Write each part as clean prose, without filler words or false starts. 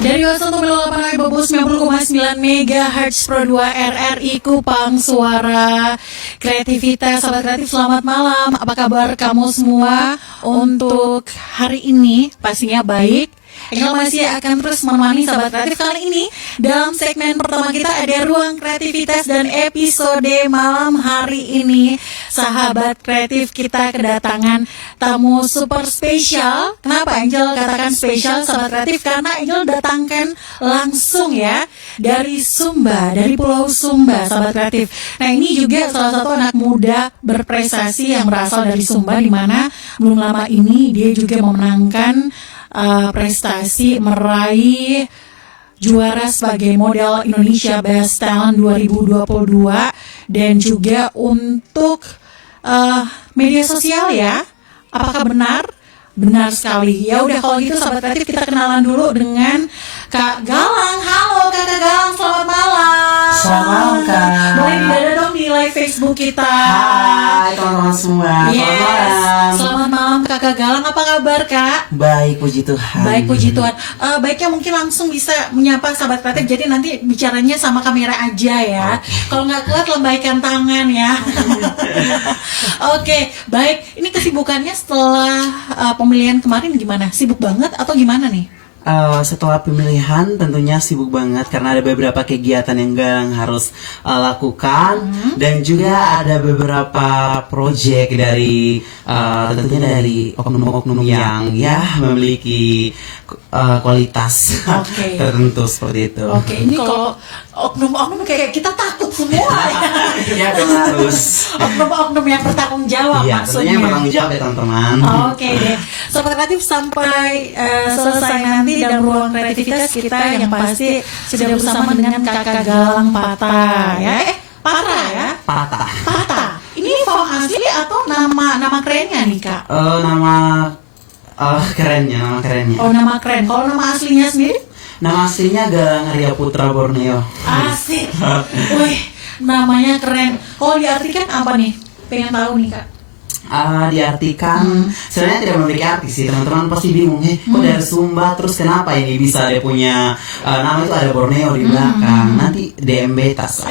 Dari 108 Bobos 90,9 MHz Pro 2 RRI Kupang Suara Kreativitas. Sahabat kreatif, selamat malam. Apa kabar kamu semua untuk hari ini? Pastinya baik. Engel masih akan terus menemani sahabat kreatif. Kali ini dalam segmen pertama kita ada Ruang Kreativitas, dan episode malam hari ini sahabat kreatif kita kedatangan tamu super spesial. Kenapa Angel katakan spesial sahabat kreatif? Karena Angel datangkan langsung ya dari Sumba, dari Pulau Sumba sahabat kreatif. Nah, ini juga salah satu anak muda berprestasi yang berasal dari Sumba, di mana belum lama ini dia juga memenangkan prestasi meraih juara sebagai model Indonesia Best Talent 2022, dan juga untuk media sosial ya. Apakah benar? Benar sekali. Ya udah, kalau gitu sahabat kreatif kita kenalan dulu dengan Kak Galang. Halo Kakak Galang, selamat malam. Selamat malam Kak. Boleh didada dong di live Facebook kita. Hai teman-teman semua. Yes. Selamat malam. Selamat malam Kakak Galang, apa kabar Kak? Baik, puji Tuhan. Baik, puji Tuhan. Baiknya mungkin langsung bisa menyapa sahabat kreatif. Jadi nanti bicaranya sama kamera aja ya. Kalau nggak kuat lambaikan tangan ya. Oke, baik. Ini kesibukannya setelah pemilihan kemarin gimana? Sibuk banget atau gimana nih? Setelah pemilihan tentunya sibuk banget karena ada beberapa kegiatan yang Galang harus lakukan, dan juga ada beberapa proyek dari tentunya dari oknum-oknum yang ya memiliki kualitas tertentu seperti itu. Oke, ini kalau oknum-oknum kayak kita takut semua ya. Ya harus. Oknum-oknum yang bertanggung jawab Iya, maksudnya. tentunya yang bertanggung jawab ya teman-teman. Oke deh, sobat kreatif, sampai selesai nanti dalam ruang kreativitas kita yang pasti sudah bersama dengan Kakak Galang Pata ya. Pata ya? Pata. Ini form asli atau nama kerennya nih Kak? Nama kerennya. Oh, nama keren. Kalau nama aslinya sendiri? Nama aslinya Galang Arya Putra Borneo. Asik. Wih, namanya keren. Kalau diartikan apa nih? Pengen tahu nih Kak. Diartikan sebenarnya tidak memiliki arti sih, teman-teman pasti bingung, kok dari Sumba terus kenapa ini bisa dia punya nama itu ada Borneo di belakang, nanti DM Betas.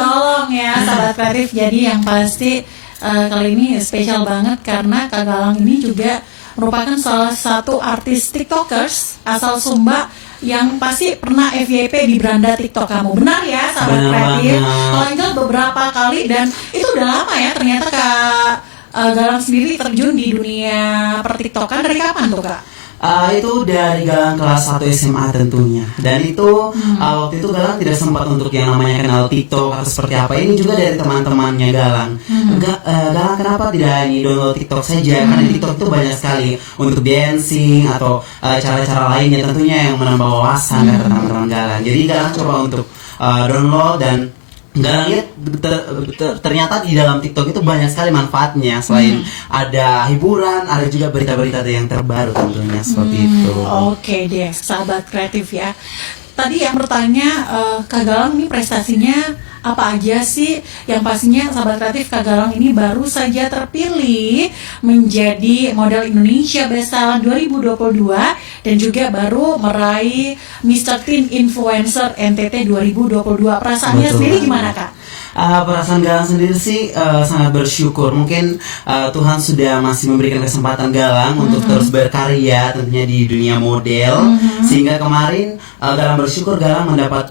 Tolong ya sahabat kreatif. Jadi yang pasti kali ini spesial banget karena Kak Galang ini juga merupakan salah satu artis TikTokers asal Sumba yang pasti pernah FYP di beranda TikTok kamu. Benar ya sahabat kreatif? Kalau Angel beberapa kali, dan itu udah lama ya ternyata Kak Galang sendiri terjun di dunia per-TikTokan. Dari kapan tuh Kak? Itu dari Galang kelas 1 SMA tentunya. Dan itu waktu itu Galang tidak sempat untuk yang namanya kenal TikTok atau seperti apa. Ini juga dari teman-temannya Galang. Galang kenapa tidak ini download TikTok saja? Karena di TikTok itu banyak sekali untuk dancing atau cara-cara lainnya tentunya yang menambah wawasan kata teman-teman Galang. Jadi Galang coba untuk download, dan Galang lihat ternyata di dalam TikTok itu banyak sekali manfaatnya. Selain ada hiburan, ada juga berita-berita yang terbaru tentunya seperti itu. Oke deh, sahabat kreatif ya. Tadi yang bertanya Kak Galang ini prestasinya apa aja sih? Yang pastinya sahabat kreatif, Kak Galang ini baru saja terpilih menjadi model Indonesia Best Talent 2022, dan juga baru meraih Mr. Teen Influencer NTT 2022. Perasaannya sendiri gimana Kak? Perasaan Galang sendiri sih sangat bersyukur. Mungkin Tuhan sudah masih memberikan kesempatan Galang untuk terus berkarya tentunya di dunia model, sehingga kemarin Galang bersyukur Galang mendapat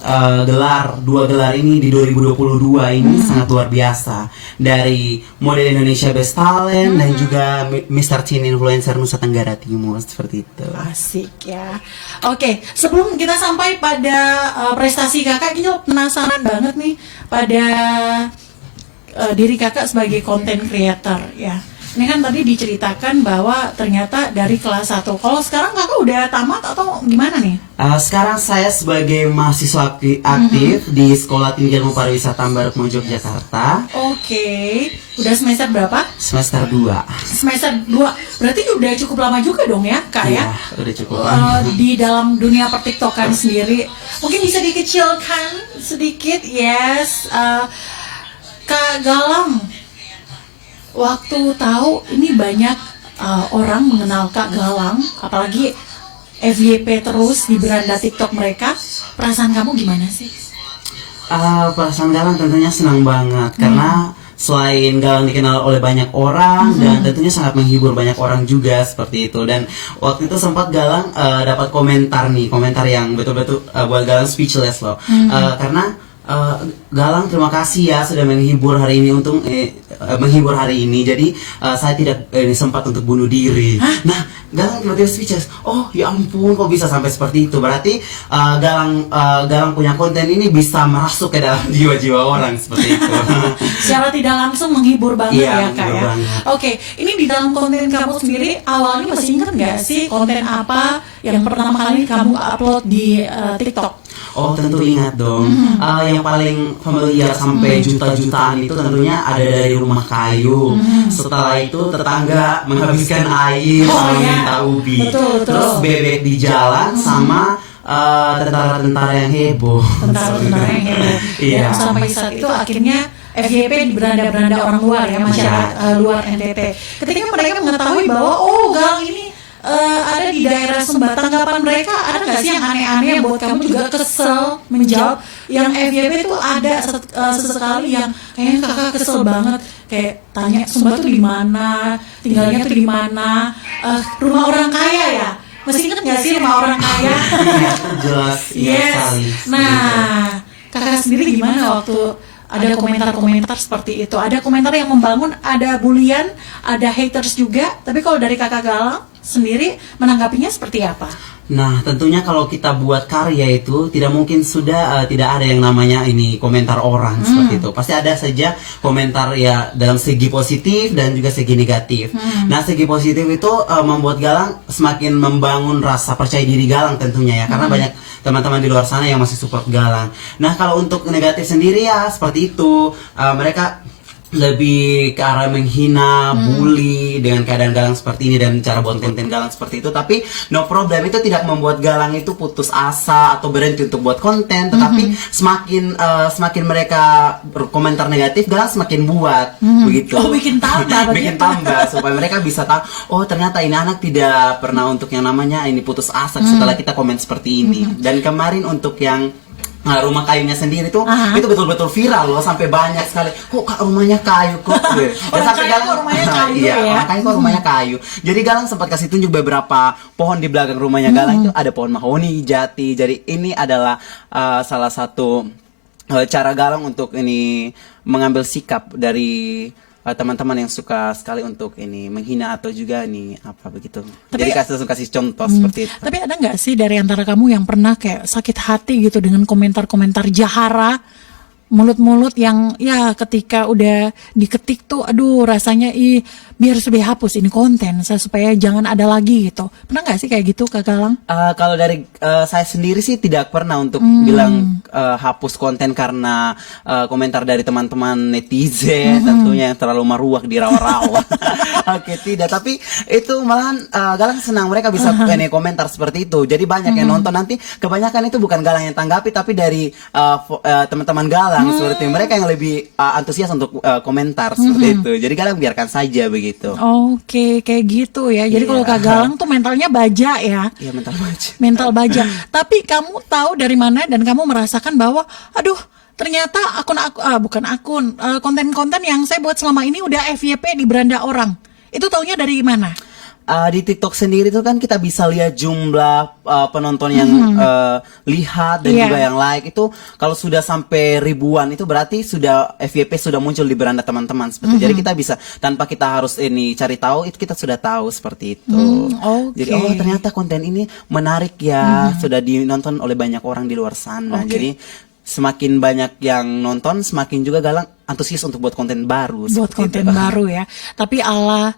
dua gelar ini di 2022 ini sangat luar biasa, dari model Indonesia Best Talent dan juga Mr. Teen Influencer Nusa Tenggara Timur, seperti itu. Asik ya. Oke, sebelum kita sampai pada prestasi kakak, kita penasaran banget nih pada diri kakak sebagai content creator ya. Ini kan tadi diceritakan bahwa ternyata dari kelas 1. Kalau sekarang kakak udah tamat atau gimana nih? Sekarang saya sebagai mahasiswa aktif di Sekolah Tinggi Ilmu Pariwisata Ambaruk Jakarta. Oke. Udah semester berapa? Semester 2. Semester 2. Berarti udah cukup lama juga dong ya Kak ya? Iya, udah cukup lama. Di dalam dunia pertiktokan sendiri. Mungkin bisa dikecilkan sedikit, yes. Kak Galang, waktu tahu ini banyak orang mengenal Kak Galang, apalagi FYP terus di beranda TikTok mereka, perasaan kamu gimana sih? Perasaan Galang tentunya senang banget karena selain Galang dikenal oleh banyak orang dan tentunya sangat menghibur banyak orang juga seperti itu. Dan waktu itu sempat Galang dapat komentar yang betul-betul buat Galang speechless loh. Karena Galang terima kasih ya sudah menghibur hari ini menghibur hari ini. Jadi saya tidak sempat untuk bunuh diri. Nah, Galang tiba-tiba speechless. Oh ya ampun, kok bisa sampai seperti itu? Berarti Galang punya konten ini bisa masuk ke dalam jiwa-jiwa orang seperti itu. Secara tidak langsung menghibur banget ya Kak ya. Banget. Oke, ini di dalam konten kamu sendiri awalnya masih ingat nggak sih konten apa yang pertama kali kamu upload di TikTok? Oh tentu ingat dong. Yang paling familiar sampai juta-jutaan itu tentunya ada dari rumah kayu. Setelah itu tetangga menghabiskan air sama minta ubi. Betul. Terus bebek di jalan sama tentara-tentara yang heboh. Tentara-tentara yang heboh. Iya. Dan sampai saat itu akhirnya FYP di beranda-beranda orang luar ya, masyarakat luar NTT. Ketika mereka mengetahui bahwa Galang ini ada di daerah Sumba, tanggapan mereka ada nggak sih yang aneh-aneh yang buat kamu juga kesel menjawab? Yang FYP itu ada sesekali yang kayaknya kakak kesel banget, kayak tanya Sumba tuh di mana, tinggalnya tuh di mana, rumah orang kaya ya? Masih ingat nggak sih rumah orang kaya? Iya, jelas. Yes. Sekali. Nah, kakak sendiri gimana waktu ada komentar-komentar seperti itu? Ada komentar yang membangun, ada bulian, ada haters juga. Tapi kalau dari kakak Galang sendiri menanggapinya seperti apa? Nah, tentunya kalau kita buat karya itu tidak mungkin tidak ada yang namanya komentar orang seperti itu. Pasti ada saja komentar ya dalam segi positif dan juga segi negatif. Nah, segi positif itu membuat Galang semakin membangun rasa percaya diri Galang tentunya ya, karena banyak teman-teman di luar sana yang masih support Galang. Nah, kalau untuk negatif sendiri ya seperti itu, mereka lebih ke arah menghina, bully dengan keadaan Galang seperti ini dan cara buat konten Galang seperti itu. Tapi no problem, itu tidak membuat Galang itu putus asa atau berhenti untuk buat konten. Tetapi semakin mereka berkomentar negatif, Galang semakin buat begitu. Oh, bikin tambah bikin tambah supaya mereka bisa tahu, oh ternyata ini anak tidak pernah untuk yang namanya putus asa setelah kita komen seperti ini. Dan kemarin untuk yang rumah kayunya sendiri tuh itu betul-betul viral loh, sampai banyak sekali kok Kak rumahnya kayu kok. Dan sampai Galang rumahnya kayu ya. Orang kaya kok rumahnya kayu. Jadi Galang sempat kasih tunjuk beberapa pohon di belakang rumahnya Galang itu ada pohon mahoni, jati. Jadi ini adalah salah satu cara Galang untuk mengambil sikap dari teman-teman yang suka sekali untuk menghina atau juga apa begitu. Jadi kasih contoh seperti itu. Tapi ada nggak sih dari antara kamu yang pernah kayak sakit hati gitu dengan komentar-komentar jahara, mulut-mulut yang ya ketika udah diketik tuh aduh rasanya biar supaya hapus ini konten supaya jangan ada lagi gitu. Pernah nggak sih kayak gitu Kak Galang? Kalau dari saya sendiri sih tidak pernah untuk bilang hapus konten karena komentar dari teman-teman netizen tentunya yang terlalu maruak di rawa-rawa. Oke, tidak. Tapi itu malahan Galang senang mereka bisa komentar seperti itu. Jadi banyak yang nonton, nanti kebanyakan itu bukan Galang yang tanggapi tapi dari teman-teman Galang seperti mereka yang lebih antusias untuk komentar seperti itu. Jadi Galang biarkan saja begitu. Oke, kayak gitu ya. Jadi kalau Kak Galang tuh mentalnya baja ya. Iya, mental baja. Mental baja. Tapi kamu tahu dari mana dan kamu merasakan bahwa aduh ternyata konten-konten yang saya buat selama ini udah FYP di beranda orang. Itu taunya dari mana? Di TikTok sendiri tuh kan kita bisa lihat jumlah penonton yang lihat dan juga yang like itu. Kalau sudah sampai ribuan itu berarti sudah FYP sudah muncul di beranda teman-teman seperti itu. Jadi kita bisa tanpa kita harus cari tahu, itu kita sudah tahu seperti itu. Jadi ternyata konten ini menarik ya, sudah dinonton oleh banyak orang di luar sana. Jadi semakin banyak yang nonton, semakin juga Galang antusias untuk buat konten baru. Buat konten baru ya. Tapi ala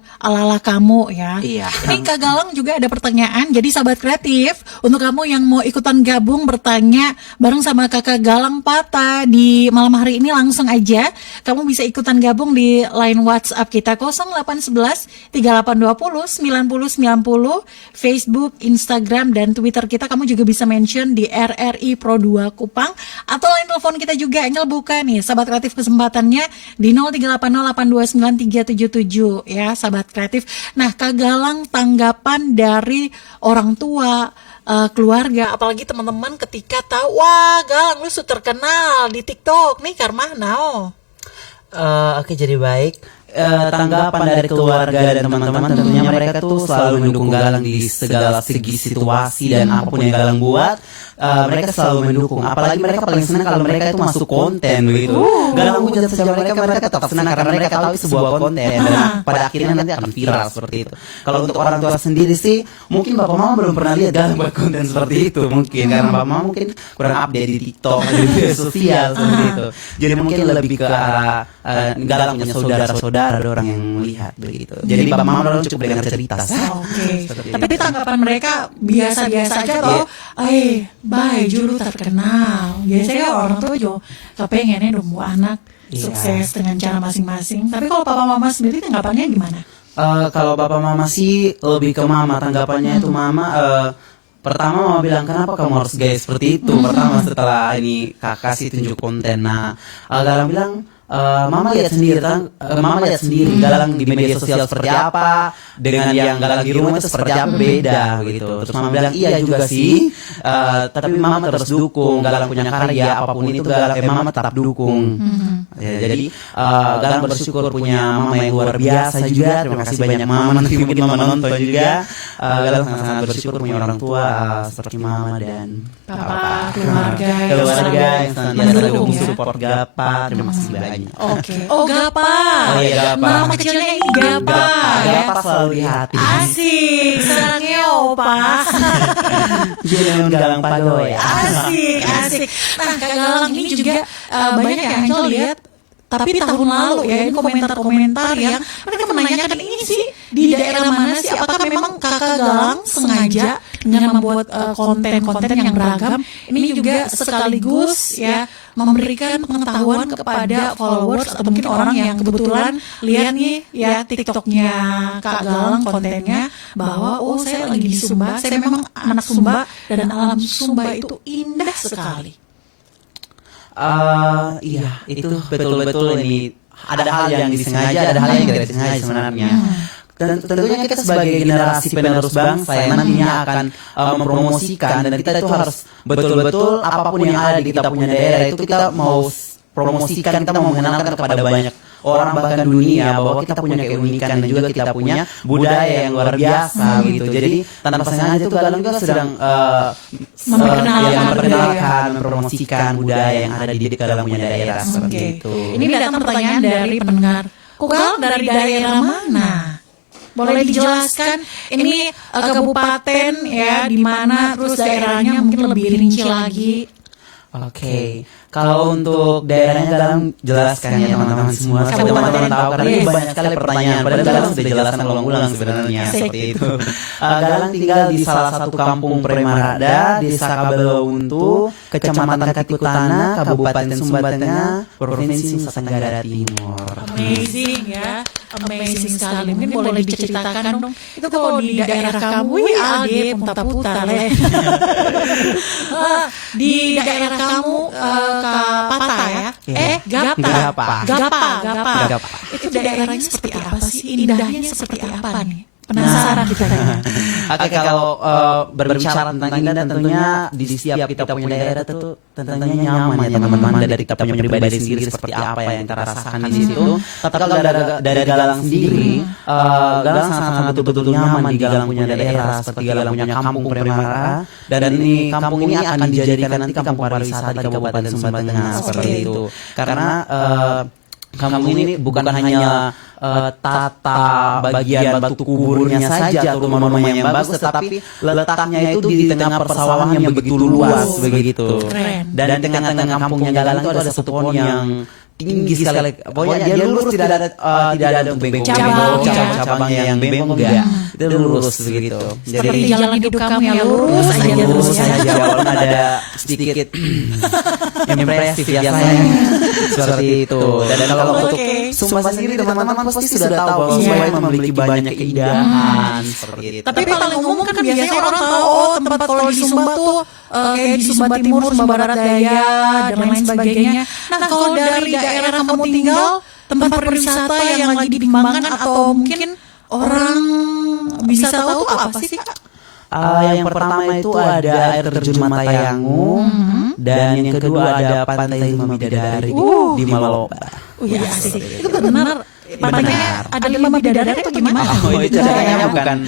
kamu ya. Iya. Ini Kak Galang juga ada pertanyaan. Jadi sahabat kreatif, untuk kamu yang mau ikutan gabung bertanya bareng sama Kakak Galang Pata di malam hari ini, langsung aja kamu bisa ikutan gabung di line WhatsApp kita 0811 3820 9090, Facebook, Instagram dan Twitter kita. Kamu juga bisa mention di RRI Pro 2 Kupang atau line telepon kita juga. Angel buka nih sahabat kreatif kesempatan kegiatannya di 0380829377 ya, sahabat kreatif. Nah, Kak Galang, tanggapan dari orang tua, keluarga, apalagi teman-teman ketika tahu, wah Galang lu sudah terkenal di TikTok nih karena Oke, jadi baik. Tanggapan dari keluarga dan teman-teman tentunya mereka tuh selalu mendukung Galang di segala segi situasi dan apapun yang Galang buat. Mereka selalu mendukung, apalagi mereka paling senang kalau mereka itu masuk konten begitu. Galang hujat saja mereka tetap senang karena mereka tahu itu sebuah konten dan pada akhirnya nanti akan viral seperti itu. Kalau untuk orang tua sendiri sih, mungkin bapak mama belum pernah lihat Galang buat konten seperti itu mungkin karena bapak mama mungkin kurang update di TikTok di media sosial seperti itu. Jadi mungkin lebih ke arah Galang punya saudara-saudara ada orang yang melihat begitu. Jadi bapak mama belum cukup dengan cerita. Oke. Tapi tanggapan mereka biasa-biasa aja toh. Bye, Julu terkenal. Biasanya orang tua juga kepengennya dong buat anak sukses dengan cara masing-masing. Tapi kalau papa mama sendiri tanggapannya gimana? Kalau bapak mama sih lebih ke mama, tanggapannya itu mama. Pertama mama bilang kenapa kamu harus gaya seperti itu. Pertama setelah ini kakak sih tunjuk konten. Nah, Galang bilang Mama lihat sendiri, Mama lihat sendiri Galang di media sosial seperti apa, dengan yang Galang di rumah itu seperti apa, beda gitu. Terus Mama bilang iya juga sih, tapi Mama terus dukung Galang punya karya apapun itu Mama tetap dukung. Ya, jadi Galang bersyukur punya mama yang luar biasa juga. Terima kasih banyak mama, nanti mungkin mama nonton juga. Galang sangat bersyukur punya orang tua seperti mama dan papa, keluarga yang selalu support Gapa. Terima kasih banyak. Oke. Oh Gapa. Oh iya Gapa. Nama kecilnya ini Gapa. Gapa selalu di hati. Asik. Senangnya opa. Jadi Galang Padoy. Asik. Nah Kak Galang ini juga banyak yang Angel lihat. Tapi tahun lalu ya, ini komentar-komentar yang mereka menanyakan ini sih di daerah mana sih? Apakah memang Kakak Galang sengaja dengan membuat konten-konten yang beragam ini juga sekaligus ya memberikan pengetahuan kepada followers atau mungkin orang yang kebetulan lihat nih ya TikToknya Kak Galang kontennya bahwa oh saya lagi di Sumba, saya memang anak Sumba dan alam Sumba itu indah sekali. Iya, itu betul-betul ini ada hal yang disengaja, ada hal yang tidak disengaja sebenarnya. Dan tentunya kita sebagai generasi penerus bangsa yang nantinya akan mempromosikan, dan kita itu harus betul-betul apapun yang ada di kita punya daerah itu kita mau promosikan, kita mau mengenalkan kepada banyak orang bahkan dunia bahwa kita punya keunikan dan juga kita punya budaya yang luar biasa gitu. Jadi tanpa sengaja itu Galang juga sedang memperkenalkan, mempromosikan budaya yang ada di Galang punya daerah seperti itu. Ini datang pertanyaan dari pendengar. Kok Galang dari daerah mana? Boleh dijelaskan ini kabupaten ya di mana, terus daerahnya mungkin lebih rinci lagi. Oke. Kalau untuk daerahnya Galang jelaskan ya teman-teman semua. Supaya teman-teman tahu karena ini banyak sekali pertanyaan. Padahal Galang sudah jelaskan ulang-ulang sebenarnya seperti itu. Galang tinggal di salah satu kampung Premarada, Desa Kabeluntu, Kecamatan Katikutana, Kabupaten Sumba Tengah, Provinsi Nusa Tenggara Timur. Amazing ya, amazing sekali. Mungkin boleh diceritakan dong. Itu kalau di daerah kamu, putar-putar ya. Di daerah kamu Pata ya? Gapa. Itu daerahnya seperti apa sih? Indahnya seperti apa nih? Penasaran kita. Oke, kalau berbicara tentang indah tentunya di setiap kita punya daerah itu tentunya nyaman ya teman-teman, dari kita punya pribadi sendiri seperti apa yang kita rasakan di situ. Tapi kalau dari Galang sendiri, Galang sangat betul-betul nyaman di Galang punya daerah seperti Galang punya kampung Premara, dan ini kampung ini akan dijadikan nanti kampung pariwisata di Kabupaten Sumba Tengah seperti itu. Karena kampung ini bukan hanya tata bagian batu kuburnya saja atau rumah-rumahnya yang bagus, tetapi letaknya itu di tengah persawahan yang begitu luas begitu. Dan di tengah-tengah kampungnya Galang itu ada satu pohon yang tinggi sekali. Pokoknya dia lurus, tidak ada untuk bengkok, cabangnya yang bengkok enggak. Itu lurus begitu. Jadi jalan hidup kamu yang lurus saja. Walaupun ada sedikit impresif biasanya seperti itu. Dan kalau untuk Sumba sendiri teman-teman pasti sudah tahu bahwa Sumba memiliki banyak keindahan seperti itu. Tapi paling umum kan biasanya orang tahu tempat kalau di Sumba tuh kayak di Sumba Timur, Sumba Barat Daya dan lain sebagainya. Nah kalau dari daerah kamu tinggal, tempat pariwisata yang lagi dikembangkan atau mungkin orang bisa tahu tuh apa sih Kak? Yang pertama itu ada air terjun Matayangu, dan yang kedua ada Pantai Lima Bidadari di Maloba. Ya asik. Itu benar. Pantainya ada 5 bidadari atau gimana? Oh, itu ceritanya bukan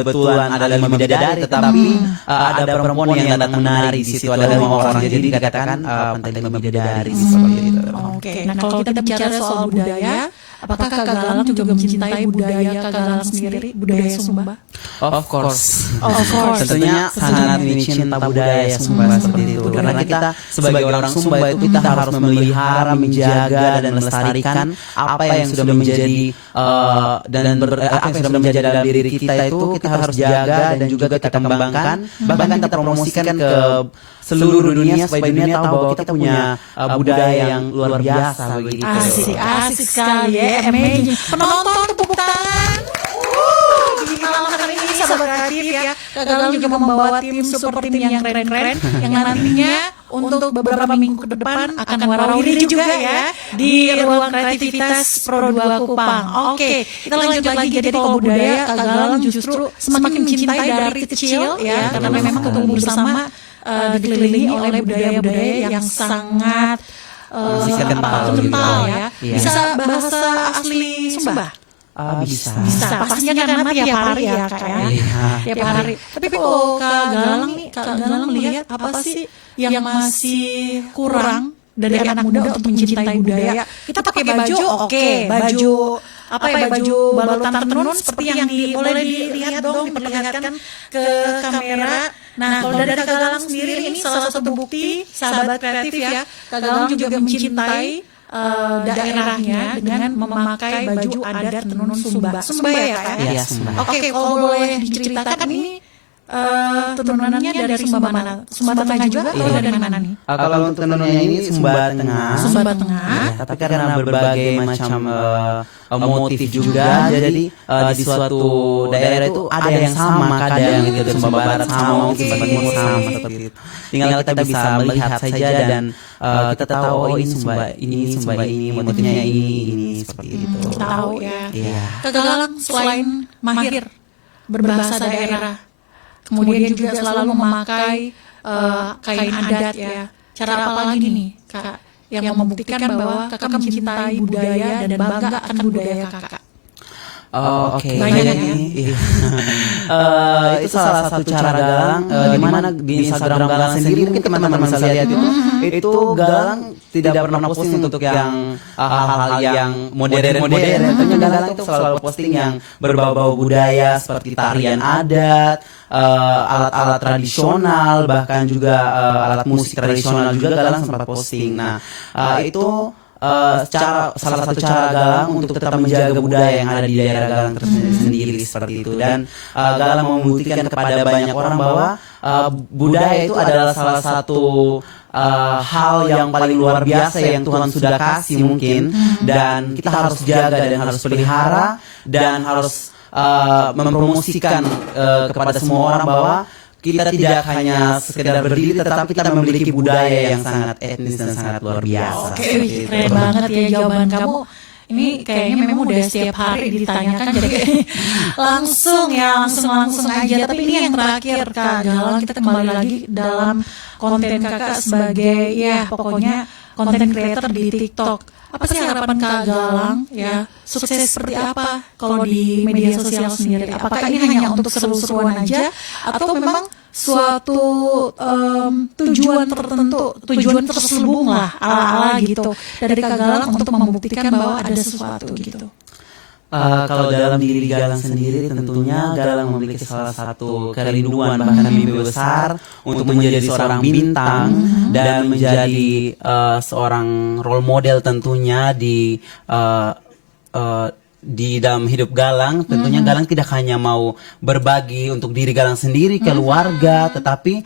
betulan ada 5 bidadari, tetapi ada perempuan yang datang menari di situ, ada 5 orang, jadi dikatakan Pantai Lima Bidadari seperti itu. Oke. Nah, kalau kita bicara soal budaya, apakah Kak Galang juga mencintai budaya Kak Galang sendiri, budaya Sumba? Of course. Tentunya sangat mencinta budaya Sumba seperti itu. Karena kita sebagai orang Sumba itu kita harus memelihara, menjaga dan melestarikan apa yang sudah menjadi apa yang sudah menjadi dalam diri kita itu kita harus jaga dan juga kita kembangkan, bahkan kita promosikan ke seluruh dunia supaya dunia tahu bahwa kita punya budaya yang luar biasa begitu. Asik sekali ya, amazing. Penonton tepuk tangan. Di malam hari ini sahabat kreatif ya, Kak Galang juga membawa tim super tim yang keren-keren yang nantinya untuk beberapa minggu ke depan akan warawiri juga ya di ruang kreativitas Pro 2 Kupang. Oke, kita lanjut lagi. Jadi kalau budaya Kak Galang justru semakin mencintai dari kecil ya, karena memang tumbuh bersama dikelilingi oleh budaya-budaya yang sangat kental ya. Bisa bahasa asli Sumba? Bisa. Pastinya karena tiap hari ya Kak ya. Tiap hari. Tapi kalau Kak Galang nih, Kak Galang melihat apa sih yang masih kurang dari anak muda untuk mencintai budaya? Kita pakai baju, oke, baju apa ya, baju balutan tenun seperti yang boleh dilihat dong, diperlihatkan ke kamera. Nah, kalau dari Kak Galang sendiri ini salah satu bukti sahabat kreatif ya, Kak Galang juga mencintai daerahnya dengan memakai baju adat tenun Sumba. Sumba ya Kak? Iya, Sumba. Oke, kalau boleh diceritakan ini tenunannya dari Sumba mana? Sumba Tengah juga atau dari mana nih? Kalau untuk tenunnya ini Sumba Tengah. Sumba Tengah. Ya, tapi karena berbagai macam motif juga, jadi di suatu daerah itu ada yang sama, kadang gitu Sumba Barat sama, mungkin Sumba Timur sama seperti itu. Tinggal kita bisa melihat saja dan kita tahu oh ini Sumba ini, motifnya ini seperti itu. Tahu ya. Iya. Kak Galang selain mahir berbahasa daerah, kemudian juga selalu memakai kain adat ya. Cara apa lagi nih Kak yang membuktikan bahwa Kakak mencintai budaya dan bangga akan budaya Kakak? Oke. Banyak ya? Itu salah satu cara Galang, di mana di Instagram Galang sendiri mungkin teman-teman bisa lihat itu Galang tidak pernah posting untuk yang hal-hal yang modern. Tentunya Galang itu selalu posting yang berbau-bau budaya seperti tarian adat, alat-alat tradisional, bahkan juga alat musik tradisional juga Galang sempat posting. Nah, itu salah satu cara Galang untuk tetap menjaga budaya yang ada di daerah Galang tersendiri seperti itu. Dan Galang membuktikan kepada banyak orang bahwa budaya itu adalah salah satu hal yang paling luar biasa yang Tuhan sudah kasih mungkin, dan kita harus jaga dan harus pelihara dan harus mempromosikan kepada semua orang bahwa kita tidak hanya sekedar berdiri, tetapi kita memiliki budaya yang sangat etnis dan sangat luar biasa. Oke, keren banget ya jawaban kamu. Ini kayaknya memang udah setiap hari ditanyakan, jadi langsung aja. Tapi ini yang terakhir Kak Galang, kita kembali lagi dalam konten Kakak sebagai ya pokoknya konten creator di TikTok. Apa sih harapan Kak Galang ya, sukses seperti apa kalau di media sosial sendiri? Apakah ini hanya untuk seru-seruan aja atau memang suatu tujuan tertentu, tujuan terselubung lah ala-ala gitu dari Kak Galang untuk membuktikan bahwa ada sesuatu gitu? Kalau dalam diri Galang sendiri tentunya Galang memiliki salah satu kerinduan bahkan mimpi besar untuk menjadi seorang bintang dan menjadi seorang role model tentunya di dalam hidup Galang. Tentunya Galang tidak hanya mau berbagi untuk diri Galang sendiri, keluarga, tetapi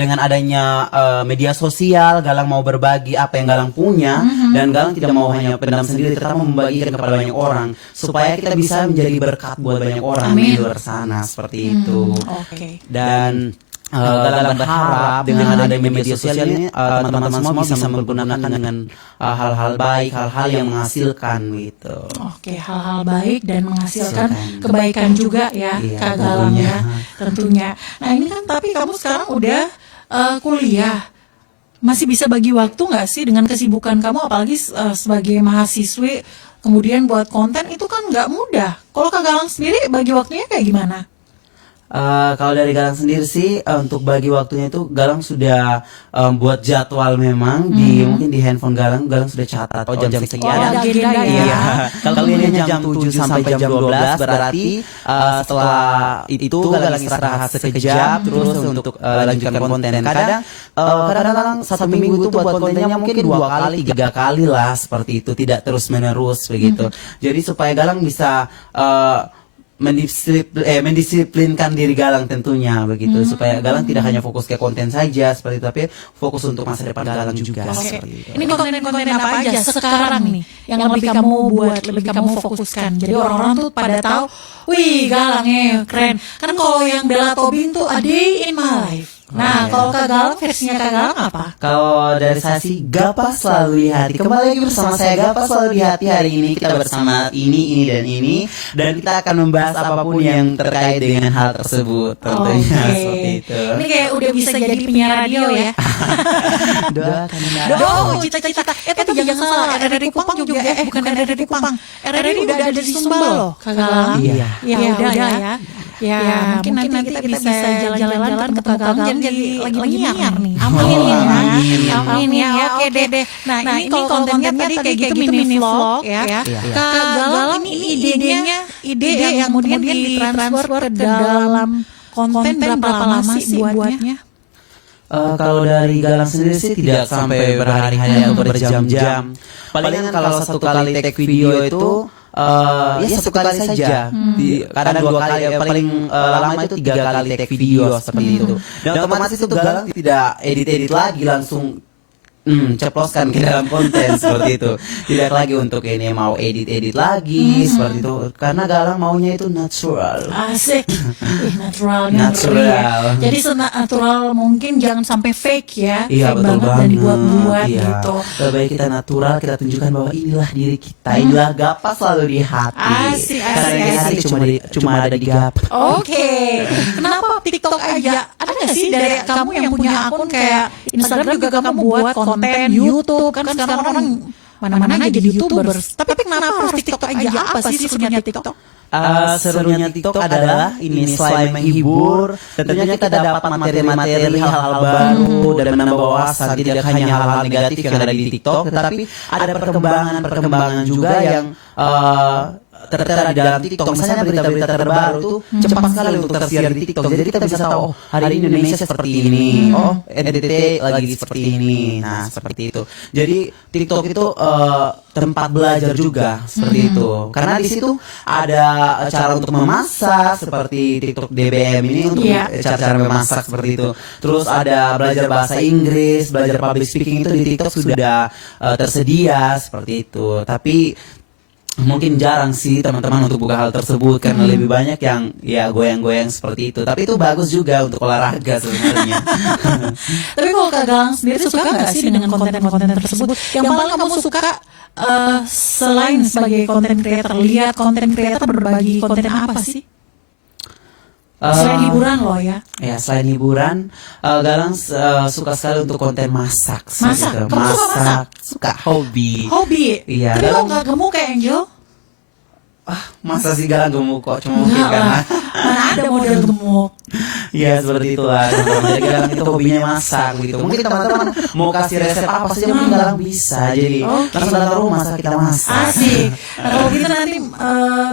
dengan adanya media sosial Galang mau berbagi apa yang Galang punya, dan Galang tidak mau hanya pendam sendiri, tetapi membagikan kepada banyak orang supaya kita bisa menjadi berkat buat banyak orang di luar sana seperti itu. Oke. Dan Galang berharap dengan adanya media sosial ini teman-teman semua bisa menggunakan dengan hal-hal baik, hal-hal yang menghasilkan gitu. Oke, hal-hal baik dan menghasilkan kebaikan juga ya, Iya, Kak Galang tentunya. ya, tentunya. Nah ini kan tapi kamu sekarang udah kuliah, masih bisa bagi waktu nggak sih dengan kesibukan kamu, apalagi sebagai mahasiswi, kemudian buat konten itu kan nggak mudah. Kalau Kak Galang sendiri bagi waktunya kayak gimana? Kalau dari Galang sendiri sih untuk bagi waktunya itu Galang sudah buat jadwal memang mungkin di handphone Galang sudah catat jam sekian. ada agenda ya? Iya. Kalau ini jam 7 sampai jam 12 berarti setelah itu Galang istirahat sekejap terus untuk lanjutkan konten. Kadang-kadang satu minggu itu buat kontennya mungkin 2 kali 3 kali lah seperti itu, tidak terus menerus begitu. Jadi supaya Galang bisa mendisiplinkan diri Galang tentunya begitu, supaya Galang tidak hanya fokus ke konten saja seperti itu, tapi fokus untuk masa depan Galang juga. Oke. Seperti itu. Ini konten-konten apa aja sekarang nih yang lebih kamu buat, lebih kamu fokuskan. Jadi orang-orang tuh pada tahu, wih Galangnya keren. Kan kalau yang Bella Tobing tuh A Day in My Life. Nah, kalau Kak Galang versinya Kak Galang apa? Kalau dari saya sih Gapa Selalu di Hati. Kembali lagi bersama saya Gapa Selalu di Hati. Hari ini kita bersama ini dan ini, dan kita akan membahas apapun yang terkait dengan hal tersebut tentunya. Seperti itu. Ini kayak udah bisa jadi penyiar radio ya. Doakan Cita-cita. Tapi jangan salah, RRI Kupang juga bukan RRI Kupang. RRI udah ada di Sumba loh, Kak Galang. Iya. Ya udah ya. Ya, mungkin nanti kita bisa jalan-jalan ke Kak Galang jadi lagi nyiar nih. Amin ya. Oke deh. Nah, ini kalau kontennya tadi kayak gitu mini vlog ya. Kak Galang ini ide yang kemudian ditransfer ke dalam konten berapa lama sih buatnya? Kalau dari Galang sendiri sih tidak sampai berhari-hari atau berjam-jam. Palingan kalau satu kali take video itu ya satu kali saja. Kadang 2 kali, paling lama itu 3 kali take video seperti itu. Dan otomatis itu Galang tidak edit-edit lagi, langsung ceploskan ke dalam konten seperti itu. Tidak lagi untuk ini mau edit-edit lagi seperti itu, karena Galang maunya itu natural. Asik. Naturalnya ngeri ya. Jadi senatural mungkin, jangan sampai fake ya. Iya, Fake betul banget. dan dibuat-buat Iya. gitu. Lebih baik kita natural, kita tunjukkan bahwa inilah diri kita, inilah Gapa Selalu di Hati. Asik. Karena di hati cuma ada di Gap. Oke. Kenapa TikTok aja? Ada nggak sih dari kamu yang punya akun kayak Instagram juga kamu buat konten, YouTube kan sekarang orang mana-mana aja jadi YouTubers. Tapi kenapa harus TikTok aja? Apa sih sebenarnya TikTok? Serunya TikTok adalah ini selain menghibur, tentunya kita dapat materi-materi hal-hal baru dan menambah wawasan, tidak hanya hal-hal negatif yang ada di TikTok, tetapi ada perkembangan juga yang tertera di dalam TikTok. Misalnya berita-berita terbaru tuh cepat sekali untuk tersiar di TikTok. Jadi kita bisa tahu, oh hari ini Indonesia seperti ini, oh NTT lagi seperti ini. Nah seperti itu. Jadi TikTok itu tempat belajar juga seperti itu. Karena di situ ada cara untuk memasak seperti TikTok DBM ini untuk cara memasak seperti itu. Terus ada belajar bahasa Inggris, belajar public speaking, itu di TikTok sudah tersedia seperti itu. Tapi mungkin jarang sih teman-teman untuk buka hal tersebut, karena lebih banyak yang ya goyang-goyang seperti itu. Tapi itu bagus juga untuk olahraga sebenarnya. Tapi kalau Kak Galang sendiri suka nggak sih dengan konten-konten tersebut? Yang paling kamu suka selain sebagai konten creator, lihat konten creator berbagi konten apa sih? Selain hiburan loh ya. Ya selain hiburan, Galang suka sekali untuk konten masak. Masak? Gitu. Kamu suka masak? Suka hobi. Hobi? Iya. Tapi lo nggak gemuk kayak Angel? Masa sih Galang gemuk kok? Cuma mungkin Enggak karena lah. Mana ada model gemuk? ya seperti itulah. Jadi Galang itu hobinya masak gitu. Mungkin teman-teman mau kasih resep apa saja mungkin Galang bisa. Jadi langsung datang rumah masak, kita masak. Asik. Nah, kalau gitu nanti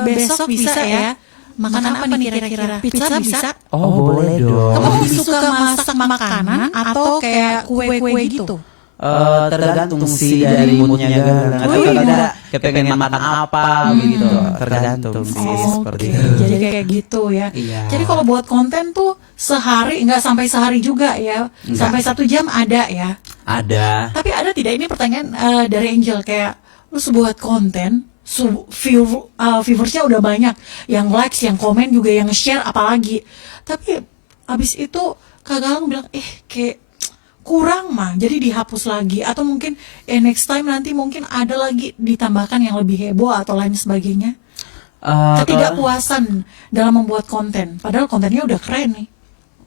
besok bisa ya. Makanan apa nih kira-kira? Pizza bisa? Oh boleh dong. Kamu lebih suka masak makanan atau kayak kue-kue gitu? Tergantung sih dari moodnya Galang. Atau kalau tidak kepengen makan apa begitu. Tergantung sih seperti itu. Jadi kayak gitu ya. Iya. Jadi kalau buat konten tuh sehari, nggak sampai sehari juga ya. Sampai 1 jam ada ya. Ada. Tapi ada tidak, ini pertanyaan dari Angel, kayak lu sebuat konten, viewersnya udah banyak, yang likes, yang komen juga, yang share apalagi. Tapi abis itu Kak Galang bilang kayak kurang mah, jadi dihapus lagi, atau mungkin next time nanti mungkin ada lagi ditambahkan yang lebih heboh atau lain sebagainya? Ketidakpuasan dalam membuat konten, padahal kontennya udah keren nih.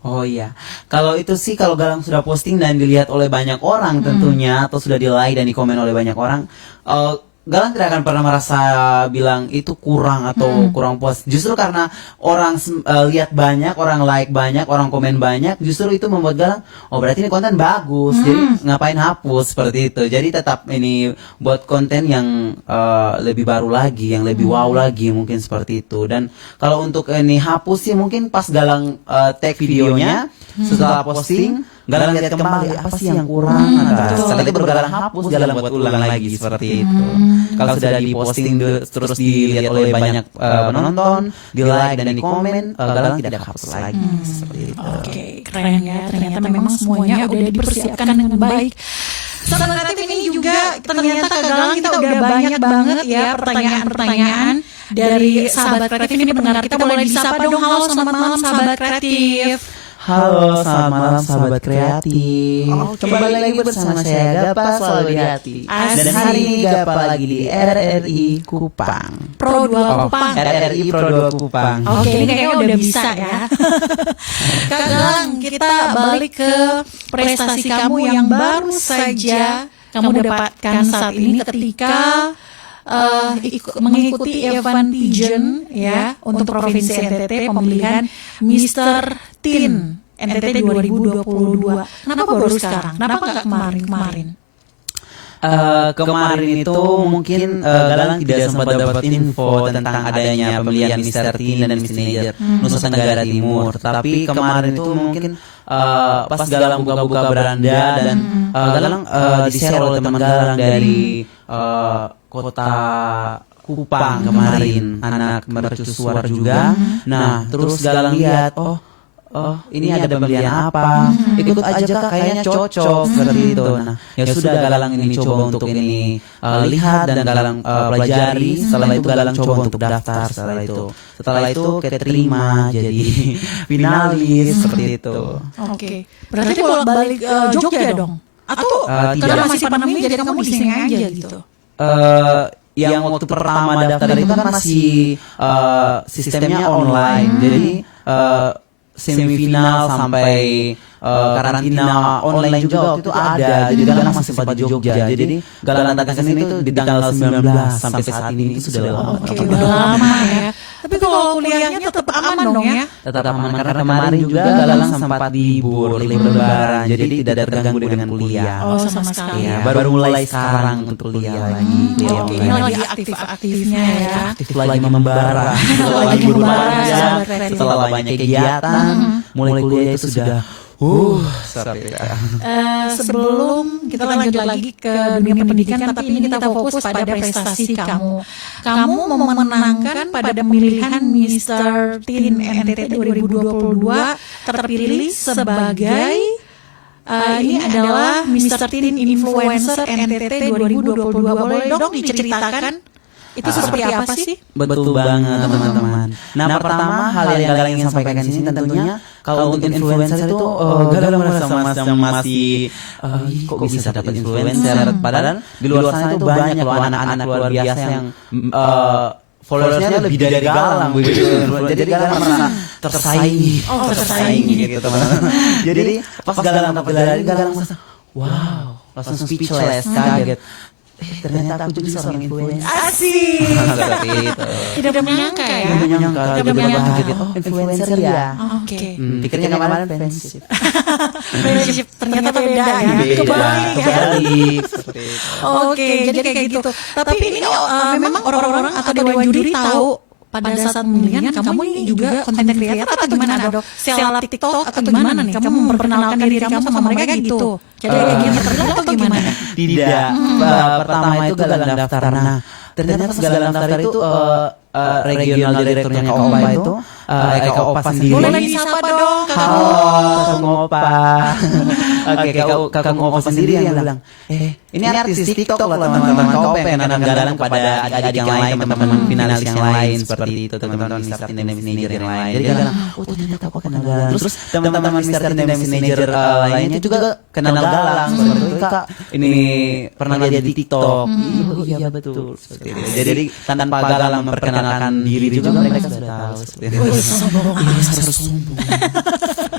Oh iya, kalau itu sih kalau Galang sudah posting dan dilihat oleh banyak orang tentunya, atau sudah di like dan di komen oleh banyak orang, Galang tidak akan pernah merasa bilang itu kurang atau kurang puas. Justru karena orang lihat banyak, orang like banyak, orang komen banyak, justru itu membuat Galang, oh berarti ini konten bagus, jadi ngapain hapus seperti itu. Jadi tetap ini buat konten yang lebih baru lagi, yang lebih wow lagi mungkin seperti itu. Dan kalau untuk ini hapus sih mungkin pas Galang tag videonya setelah posting, Galang lihat kembali apa sih yang kurang. Setelah itu baru Galang hapus, Galang buat ulang lagi seperti itu. Kalau sudah diposting terus dilihat oleh banyak penonton, di like dan di komen, Galang tidak hapus lagi seperti itu. Oke, keren ya. Ternyata memang semuanya udah dipersiapkan dengan baik. Sahabat kreatif, ini juga ternyata Kak Galang kita udah banyak banget ya pertanyaan-pertanyaan dari sahabat kreatif ini. Pendengar kita boleh disapa dong. Halo, selamat malam sahabat kreatif. Halo, selamat malam sahabat kreatif. Kembali lagi bersama saya Gapa selalu di hati. Dan hari ini Gapa lagi di RRI Kupang. Pro 2 Kupang. RRI Pro 2 Kupang. Oke, ini kayaknya udah bisa ya. Kak Galang, kita balik ke prestasi kamu yang baru saja kamu dapatkan saat ini ketika mengikuti event pageant ya untuk Provinsi NTT, pemilihan Mr. Teen NTT 2022. Kenapa baru sekarang? Kenapa nggak kemarin? Kemarin itu mungkin Galang tidak sempat dapat info tentang adanya pemilihan Mr. Teen dan Miss Teenager Nusa Tenggara Timur. Tapi kemarin itu mungkin pas Galang buka-buka beranda dan Galang di-share oleh teman Galang dari kota Kupang kemarin, anak mercusuar juga. Nah, terus Galang lihat, oh ini ada pemilihan apa? Ikut aja Kak, kayaknya cocok seperti itu. Nah, ya sudah Galang ini coba untuk ini lihat dan Galang pelajari. Setelah itu Galang coba untuk daftar. Setelah itu keterima jadi finalis seperti itu. Oke. Berarti bolak-balik Jogja dong? Atau karena masih pandemi jadi kamu di sini aja gitu? Yang waktu pertama daftar itu kan masih sistemnya online. Jadi semifinal sampai karantina online juga waktu itu ada. Jadi Galang masih sempat di Jogja. Jadi Galang datang ke sini itu di tanggal 19 sampai saat ini itu sudah lama. Oke, udah lama ya. Tapi kalau kuliahnya tetap aman dong ya? Tetap aman karena kemarin juga Galang sempat libur lebaran. Jadi tidak terganggu dengan kuliah. Oh, sama sekali. Ya, baru mulai sekarang untuk kuliah lagi. Oke, ini lagi aktif-aktifnya ya. Aktif lagi membara. Lagi membara, sahabat kreatif. Setelah banyak kegiatan, mulai kuliah itu sudah sebelum kita lanjut lagi ke dunia pendidikan, tapi ini kita fokus pada prestasi kamu. Kamu memenangkan pada pemilihan Mr. Teen NTT 2022, terpilih sebagai ini adalah Mr. Teen Influencer NTT 2022. Boleh dong diceritakan itu seperti apa sih? Betul banget teman-teman. Nah, pertama hal yang Galang ingin sampaikan di sini tentunya kalau untuk influencer itu Galang merasa masih kok bisa dapat influencer, padahal di luar sana itu banyak loh anak-anak luar biasa yang followersnya lebih dari Galang begitu. Jadi Galang merasa tersaingi gitu teman-teman. Jadi pas Galang dapat dari Galang merasa wow, langsung speechless, kaget. Ternyata aku juga seorang influencer. Asik. Tidak menyangka ya. Tidak menyangka. Oh, influencer ya. Oke. Pikirnya kemarin friendship. Friendship ternyata beda ya. Kebalik. Oke, jadi kayak gitu. Tapi ini memang orang-orang atau dewan juri tahu pada saat pemilihan kamu ini juga konten creator atau gimana dok? Seleb TikTok atau gimana nih? Kamu memperkenalkan diri kamu sama mereka gitu. Jadi kayak gitu atau atau gimana? Tidak. Pertama itu Galang daftar. Nah, ternyata pas Galang daftar itu regional direkturnya Kak Opa itu Kak Opa sendiri. Boleh disapa dong Kakak. Halo, Kakak Opa. Oke, Kakak Opa sendiri yang bilang, ini artis TikTok loh teman-teman. Kak Opa yang nanam Galang kepada adik-adik yang lain, teman-teman finalis yang lain seperti itu, teman-teman Mr. Teen Dance Manager yang lain. Jadi Galang, ternyata aku kenal Galang. Terus teman-teman Mr. Teen Dance Manager lainnya juga kenal Galang. Seperti itu, Kak, ini pernah lihat di TikTok. Iya betul. Seperti itu. Jadi tanpa Galang memperkenalkan diri juga mereka sudah tahu. Seperti itu. Harus sombong.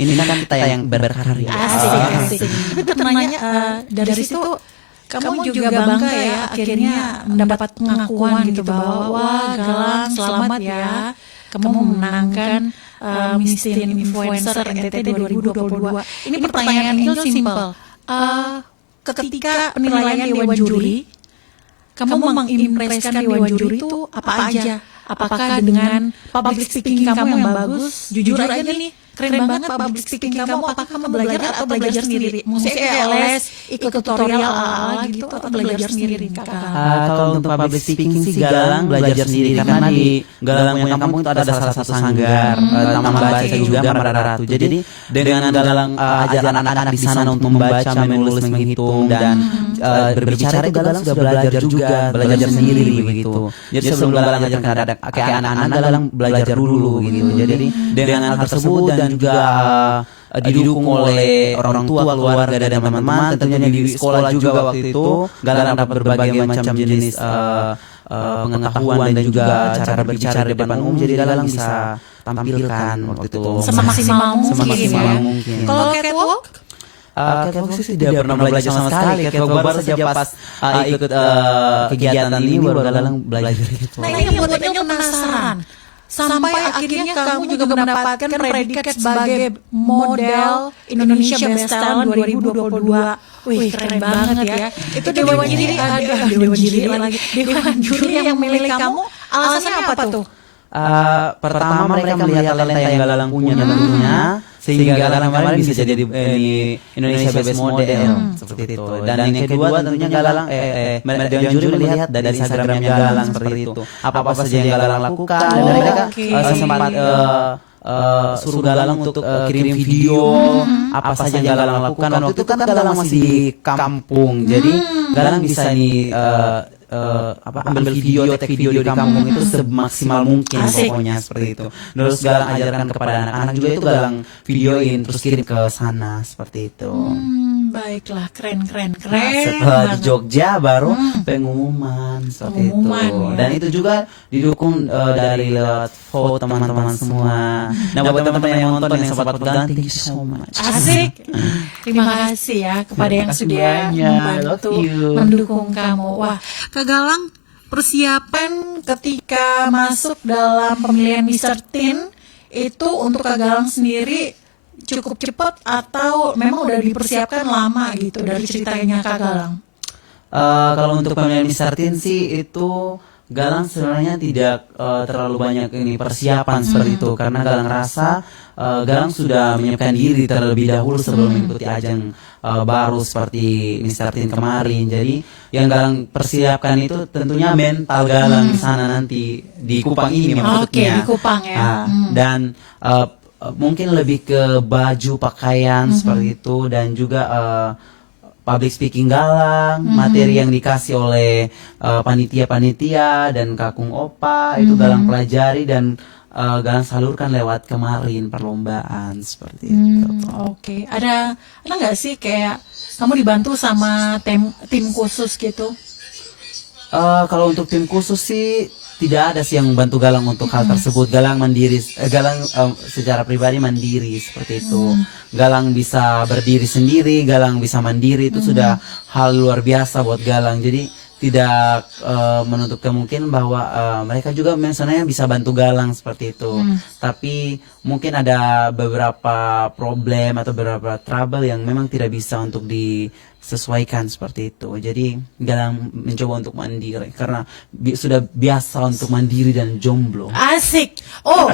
Ini kan kita yang berkarya. Asik. Tapi ternyata dari situ kamu juga bangga ya akhirnya mendapat pengakuan gitu bahwa wah Galang selamat ya, kamu memenangkan Miss Teen Influencer NTT 2022. Ini pertanyaan Angel simple. Ketika penilaian Dewan Juri, kamu mengimpreskan Dewan Juri itu apa aja? Apakah dengan public speaking kamu yang bagus? Jujur aja nih, keren banget public speaking kamu. Apakah kamu belajar atau belajar sendiri? Maksudnya kayak les, ikut tutorial ala gitu atau belajar sendiri Kakak? Kalau untuk public speaking sih Galang belajar sendiri karena di Galang Punya Kampung itu ada salah satu sanggar Taman Baca juga Mararatu. Jadi dengan Galang ajar anak-anak di sana untuk membaca, menulis, menghitung dan berbicara itu Galang sudah belajar sendiri begitu. Jadi sebelum Galang ajarkan kayak anak-anak Galang belajar dulu gitu. Jadi dengan hal tersebut dan juga didukung oleh orang tua, keluarga dan teman-teman, tentunya di sekolah juga waktu itu Galang dapat berbagai macam jenis pengetahuan dan juga cara berbicara di depan umum. Jadi Galang bisa tampilkan waktu itu semaksimal mungkin. Kalau catwalk? Catwalk sih tidak pernah belajar sama sekali. Catwalk baru saja pas ikut kegiatan ini baru Galang belajar gitu. Nah ini buat Angel penasaran. Sampai akhirnya kamu juga mendapatkan predikat sebagai model Indonesia Best Talent 2022. Wih keren banget ya. Itu Dewan Juri yang memilih kamu. Alasannya apa tuh? Pertama mereka melihat talenta yang Galang punya tentunya, sehingga Galang kemarin bisa jadi Indonesia Best Model seperti itu. Dan yang kedua tentunya Galang Dewan Juri melihat dari Instagramnya Galang seperti itu. Apa saja yang Galang lakukan dan mereka sempat suruh Galang untuk kirim video apa saja yang Galang lakukan. Waktu itu kan Galang masih di kampung, jadi Galang bisa nih ambil video, take video di kampung itu semaksimal mungkin. Pokoknya seperti itu. Terus Galang ajarkan kepada anak-anak juga itu Galang videoin terus kirim ke sana seperti itu. Baiklah, keren. Setelah di Jogja baru pengumuman seperti itu. Dan itu juga didukung dari lewat vote teman-teman semua. Nah buat teman-teman yang nonton yang sempat pegang, thank you so much. Asik. Terima kasih ya kepada yang sudah membantu mendukung kamu. Wah, Kak Galang, persiapan ketika masuk dalam pemilihan Mr. Teen itu untuk Kak Galang sendiri cukup cepat atau memang udah dipersiapkan lama gitu dari ceritanya Kak Galang? Kalau untuk pemilihan Mr. Teen sih itu Galang sebenarnya tidak terlalu banyak ini persiapan seperti itu karena Galang rasa Galang sudah menyiapkan diri terlebih dahulu sebelum mengikuti ajang baru seperti Mr. Teen kemarin. Jadi yang Galang persiapkan itu tentunya mental Galang di sana nanti di Kupang ini maksudnya. Oke, di Kupang ya. Dan mungkin lebih ke baju pakaian seperti itu dan juga public speaking Galang, materi yang dikasih oleh panitia-panitia dan Kakung Opa itu Galang pelajari dan Galang salurkan lewat kemarin perlombaan seperti itu. Oke. Ada nggak sih kayak kamu dibantu sama tim khusus gitu? Kalau untuk tim khusus sih tidak ada sih yang bantu Galang untuk hal tersebut. Galang mandiri, Galang secara pribadi mandiri seperti itu. Galang bisa berdiri sendiri, Galang bisa mandiri, itu sudah hal luar biasa buat Galang. Jadi tidak menutup kemungkinan bahwa mereka juga misalnya bisa bantu Galang seperti itu. Tapi mungkin ada beberapa problem atau beberapa trouble yang memang tidak bisa untuk sesuaikan seperti itu. Jadi Galang mencoba untuk mandiri karena sudah biasa untuk mandiri dan jomblo. Asik. Oh,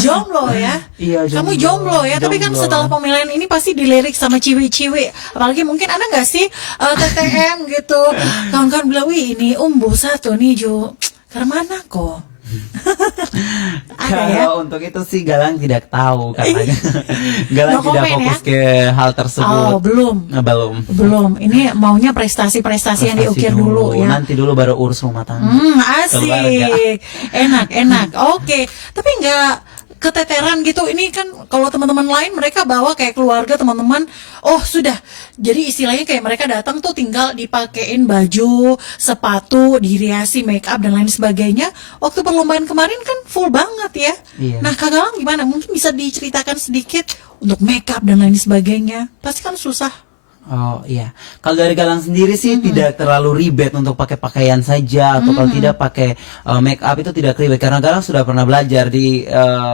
jomblo ya. Iya, Kamu jomblo ya. Tapi kan Jomblo. setelah pemilihan ini pasti dilirik sama ciwi-ciwi. Apalagi mungkin ada nggak sih TTM gitu. Kawan-kawan bilang, wih ini bosan tuh nih Jo. Ke mana kok? Ada ya. Kalau untuk itu sih Galang tidak tahu karena Galang No tidak comment, fokus ya? ke hal tersebut. Oh, belum. Belum. Belum. Ini maunya prestasi-prestasi yang Prestasi diukir dulu ya. Nanti dulu baru urus rumah tangga. Asik. Enak. Oke. Tapi nggak keteteran gitu. Ini kan kalau teman-teman lain mereka bawa kayak keluarga, teman-teman. Oh, sudah. Jadi istilahnya kayak mereka datang tuh tinggal dipakein baju, sepatu, diriasi make up dan lain sebagainya. Waktu perlombaan kemarin kan full banget ya. Iya. Nah, Kak Galang gimana? Mungkin bisa diceritakan sedikit untuk make up dan lain sebagainya. Pasti kan susah. Oh iya, kalau dari Galang sendiri sih tidak terlalu ribet untuk pakai pakaian saja atau kalau tidak pakai make up itu tidak ribet karena Galang sudah pernah belajar di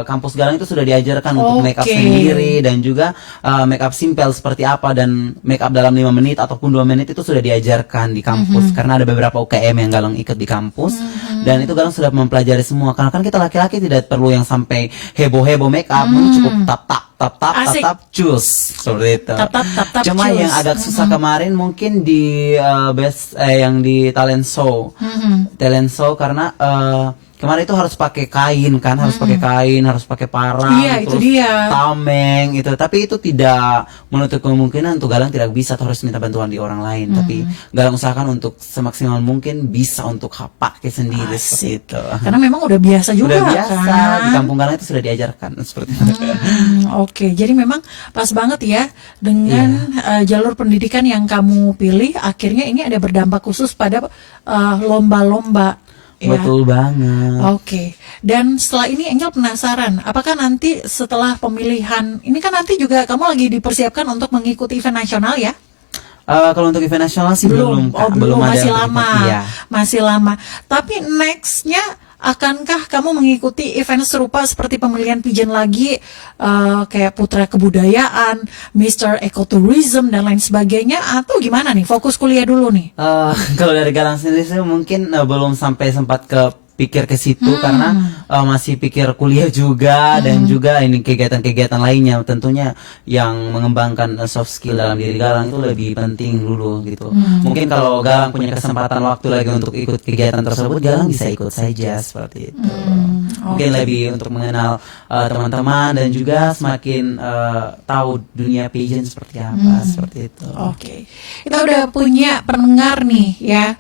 kampus Galang itu sudah diajarkan untuk make up Oke. sendiri dan juga make up simpel seperti apa dan make up dalam 5 menit ataupun 2 menit itu sudah diajarkan di kampus karena ada beberapa UKM yang Galang ikut di kampus dan itu Galang sudah mempelajari semua karena kan kita laki-laki tidak perlu yang sampai heboh-heboh make up, cukup Asik. tap cus seperti itu. Tap, Cuma cus. yang agak susah kemarin mungkin di yang di talent show. Talent show karena kemarin itu harus pakai kain kan, harus pakai kain, harus pakai parang, Iya, itu terus dia. tameng itu. Tapi itu tidak menutup kemungkinan untuk Galang tidak bisa atau harus minta bantuan di orang lain. Tapi Galang usahakan untuk semaksimal mungkin bisa untuk pakai sendiri seperti itu. Karena memang udah biasa juga Sudah biasa kan. di kampung Galang itu sudah diajarkan seperti itu. Oke, jadi memang pas banget ya dengan jalur pendidikan yang kamu pilih. Akhirnya ini ada berdampak khusus pada lomba-lomba. Ya. Betul banget. Oke, dan setelah ini Angel penasaran, apakah nanti setelah pemilihan ini kan nanti juga kamu lagi dipersiapkan untuk mengikuti event nasional ya? Kalau untuk event nasional sih belum, Kak. Oh belum, ada masih untuk lama, event. Iya. masih lama. Tapi nextnya akankah kamu mengikuti event serupa seperti pemilihan pigeon lagi, kayak Putra Kebudayaan, Mr. Ecotourism dan lain sebagainya, atau gimana nih? Fokus kuliah dulu nih. Kalau dari Galang sendiri sih mungkin belum sampai sempat pikir ke situ karena masih pikir kuliah juga dan juga ini kegiatan-kegiatan lainnya tentunya yang mengembangkan soft skill dalam diri Galang itu lebih penting dulu gitu. Mungkin kalau Galang punya kesempatan waktu lagi untuk ikut kegiatan tersebut Galang bisa ikut saja seperti itu. Mungkin lebih untuk mengenal teman-teman dan juga semakin tahu dunia pageant seperti apa seperti itu. Oke, kita udah punya pendengar nih ya.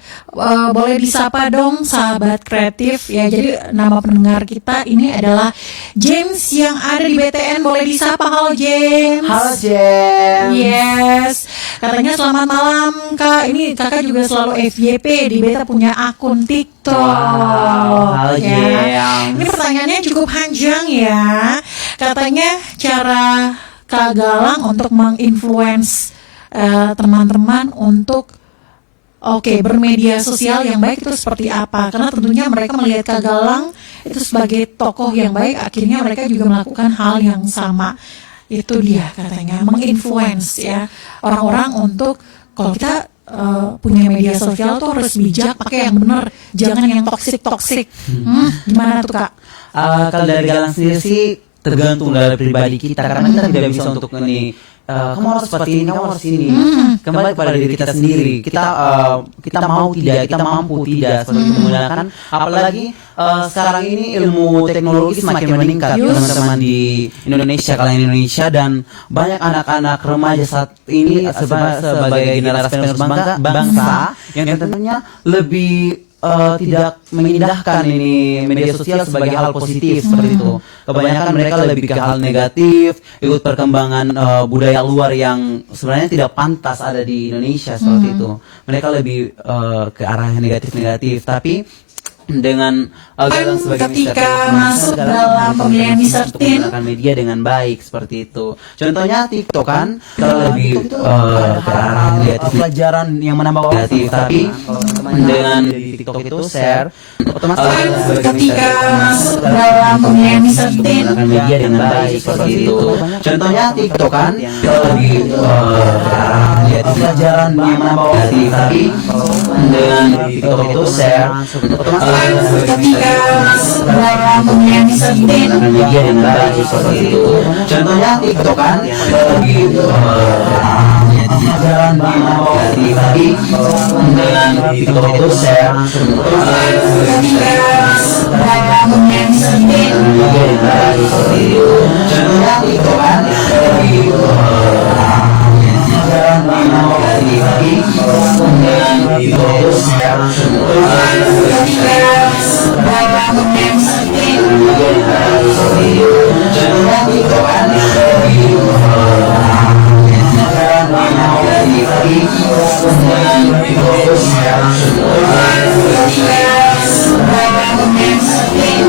Boleh disapa dong sahabat kreatif ya. Jadi nama pendengar kita ini adalah James yang ada di BTN. Boleh disapa. Halo James. Halo Jem. Yes, katanya selamat malam Kak. Ini kakak juga selalu FYP di Beta punya akun TikTok. Wow, halo James. Ini pertanyaannya cukup panjang ya. Katanya cara Kak Galang untuk menginfluence teman-teman untuk bermedia sosial yang baik itu seperti apa? Karena tentunya mereka melihat Kak Galang itu sebagai tokoh yang baik, akhirnya mereka juga melakukan hal yang sama. Itu dia katanya, menginfluence ya orang-orang untuk kalau kita punya media sosial tuh harus bijak, pakai yang benar, jangan yang toksik. Gimana tuh Kak? Kalau dari Galang sendiri sih tergantung dari pribadi kita karena kita tidak bisa untuk ini kamu harus seperti ini, kamu harus ini. Kembali pada diri kita sendiri. Kita mau tidak, kita mampu tidak seperti itu menggunakan. Apalagi sekarang ini ilmu teknologi semakin meningkat teman-teman di Indonesia, kalangan Indonesia dan banyak anak-anak remaja saat ini sebagai generasi penerus bangsa yang tentunya lebih tidak mengindahkan ini media sosial sebagai hal positif seperti itu. Kebanyakan mereka lebih ke hal negatif, ikut perkembangan budaya luar yang sebenarnya tidak pantas ada di Indonesia seperti itu. Mereka lebih ke arah negatif-negatif. Tapi dengan galang sebagai ketika Mr. Teen, masuk galang dalam pemilihan Mr. untuk Teen. menggunakan media dengan baik seperti itu. Contohnya TikTok kan, kalau lebih ke arah pelajaran yang menambah kreatif, tapi dengan di TikTok itu share otomatis Ketika masuk dalam pemilihan Mr. Teen. menggunakan media dengan baik seperti itu. Contohnya TikTok kan, kalau lebih ke arah pelajaran yang menambah kreatif, tapi dengan di TikTok itu share otomatis Ketika masuk dalam pemilihan Mr. Teen. menggunakan media dengan baik seperti itu. Contohnya TikTok kan, lebih pelajaran yang menambah kreatif, tapi dengan di TikTok itu share Ketika masuk dalam pemilihan Mr. Teen. media dengan baik seperti itu. Contohnya TikTok kan, lebih pelajaran yang menambah kreatif, tapi dengan di TikTok itu share Ketika masuk dalam pemilihan Mr. Teen. contohnya TikTok kan, lebih pelajaran yang menambah kreatif, tapi dengan di TikTok itu share Ketika masuk dalam pemilihan Mr. Teen.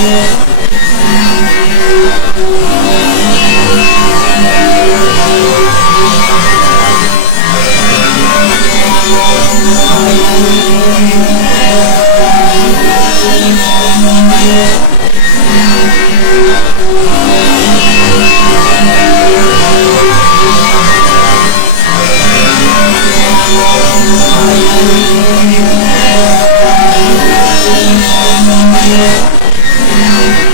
Thank you.